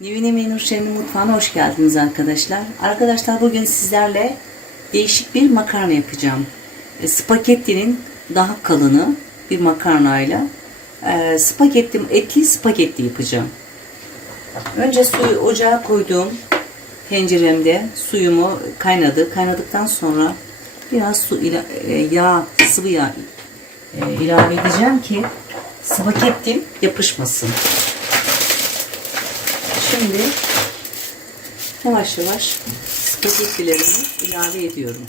Nivine Menuşer'in mutfağına hoş geldiniz arkadaşlar. Arkadaşlar bugün sizlerle değişik bir makarna yapacağım. E, spagettinin daha kalını bir makarnayla e, spagetti, etli spagetti yapacağım. Önce suyu ocağa koyduğum tenceremde suyumu kaynadı. Kaynadıktan sonra biraz su ila, e, yağ, sıvı yağ e, ilave edeceğim ki spagettim yapışmasın. Şimdi yavaş yavaş spagettilerimi ilave ediyorum.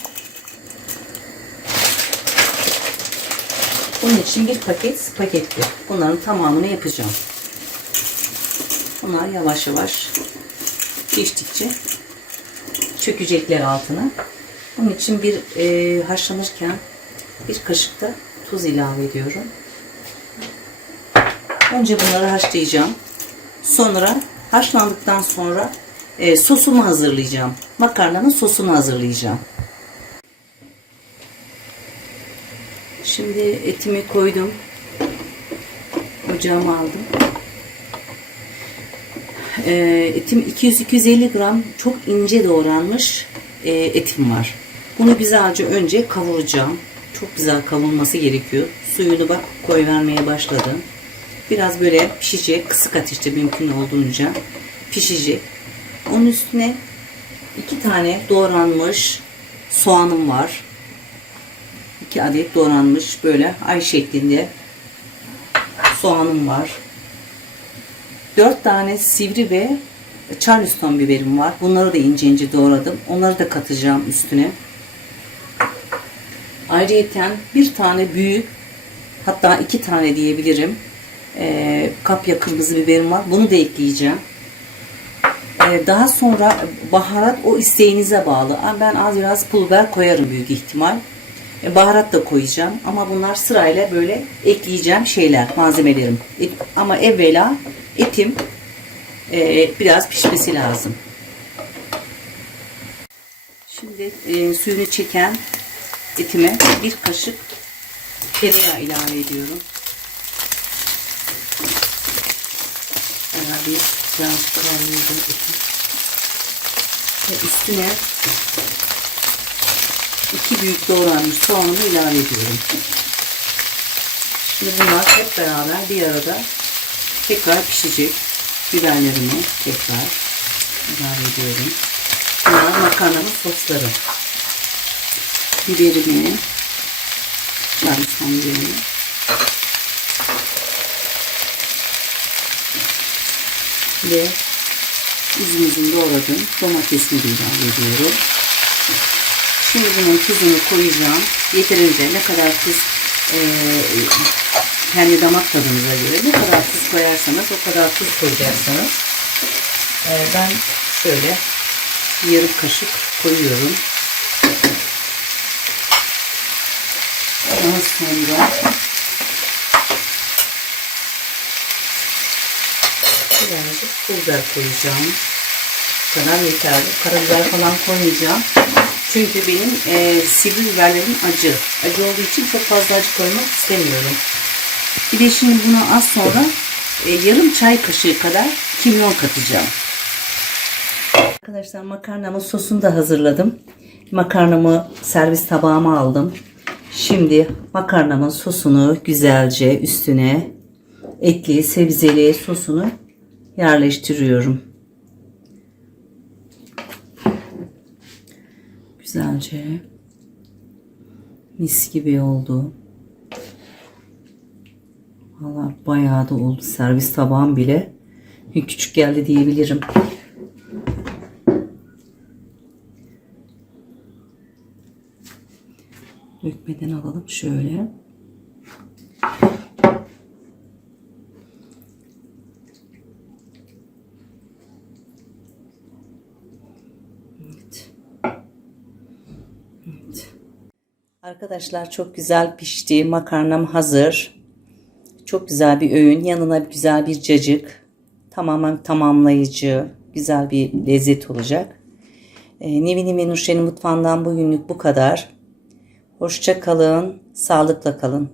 Bunun için bir paket spagetti. Bunların tamamını yapacağım. Bunlar yavaş yavaş piştikçe çökecekler altına. Bunun için bir e, haşlanırken bir kaşık da tuz ilave ediyorum. Önce bunları haşlayacağım. Sonra haşlandıktan sonra e, sosumu hazırlayacağım. Makarnanın sosunu hazırlayacağım. Şimdi etimi koydum. Ocağıma aldım. E, etim 200-250 gram çok ince doğranmış e, etim var. Bunu güzelce önce kavuracağım. Çok güzel kavrulması gerekiyor. Suyunu bak koy vermeye başladım. Biraz böyle pişecek. Kısık ateşte mümkün olduğunca pişecek. Onun üstüne iki tane doğranmış soğanım var. İki adet doğranmış böyle ay şeklinde soğanım var. Dört tane sivri ve charleston biberim var. Bunları da ince ince doğradım. Onları da katacağım üstüne. Ayrıyeten bir tane büyük hatta iki tane diyebilirim e, kapya kırmızı biberim var. Bunu da ekleyeceğim. E, daha sonra baharat o isteğinize bağlı. Ben az biraz pul biber koyarım büyük ihtimal. E, baharat da koyacağım. Ama bunlar sırayla böyle ekleyeceğim şeyler, malzemelerim. E, ama evvela etim e, biraz pişmesi lazım. Şimdi e, suyunu çeken etime bir kaşık tereyağı ilave ediyorum. Bayağı bir kavruldu etim. Ve üstüne iki büyük doğranmış soğanı ilave ediyorum. Şimdi bunlar hep beraber bir arada tekrar pişecek. Biberlerimi tekrar ilave ediyorum. Bunlar makarnanın sosları. Biberimi, sarımsak biberimi. Ve uzun doğradım. Domatesini de ilave ediyorum. Şimdi bunun tuzunu koyacağım. Yeterince ne kadar tuz e, kendi damak tadınıza göre ne kadar tuz koyarsanız o kadar tuz koyacaksınız. E, ben şöyle yarım kaşık koyuyorum. Daha sonra birazcık pul biber koyacağım. Bu kadar yeterli. Karabiber falan koymayacağım. Çünkü benim e, sivri biberlerim acı. Acı olduğu için çok fazla acı koymak istemiyorum. Bir de şimdi buna az sonra e, yarım çay kaşığı kadar kimyon katacağım. Arkadaşlar makarnamın sosunu da hazırladım. Makarnamı servis tabağıma aldım. Şimdi makarnamın sosunu güzelce üstüne etli sebzeli sosunu yerleştiriyorum. Güzelce mis gibi oldu. Valla bayağı da oldu. Servis tabağım bile küçük geldi diyebilirim. Dökmeden alalım şöyle. Arkadaşlar çok güzel pişti. Makarnam hazır. Çok güzel bir öğün. Yanına güzel bir cacık. Tamamen tamamlayıcı. Güzel bir lezzet olacak. Ee, Nevin Menuşe'nin mutfağından bugünlük bu kadar. Hoşça kalın. Sağlıkla kalın.